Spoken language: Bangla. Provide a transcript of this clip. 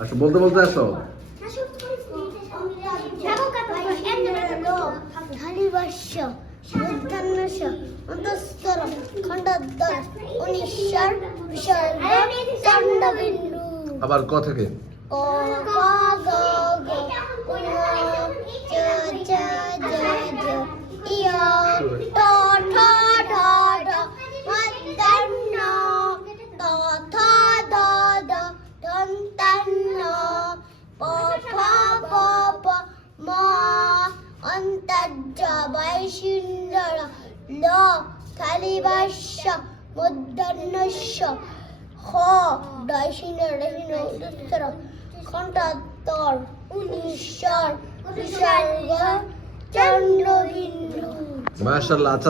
আচ্ছা বলতে বলতে আসো। ধালিবাস্য মধ্যাহ্নস্য অন্তঃস্তর খণ্ডাদ্বর অনিশ্বর বিসর্গ চণ্ডবিন্দু। আবার ক থেকে ক খ গ ঘ ঙ চ ছ জ ঝ ইয় ট ঠ ঢ ঢ মধ্যাহ্ন ত থ দ দ দন্তান্ন প ফ ব প ম অন্তর্য বৈশিন্দ্র ল থালিবাস্য মধ্যাহ্নস্য খ দৈশিন্দ্র খণ্ডাদ্বর অনিশ্বর বিসর্গ চন্দ্রবিন্দু। মাশাআল্লাহ। আচ্ছা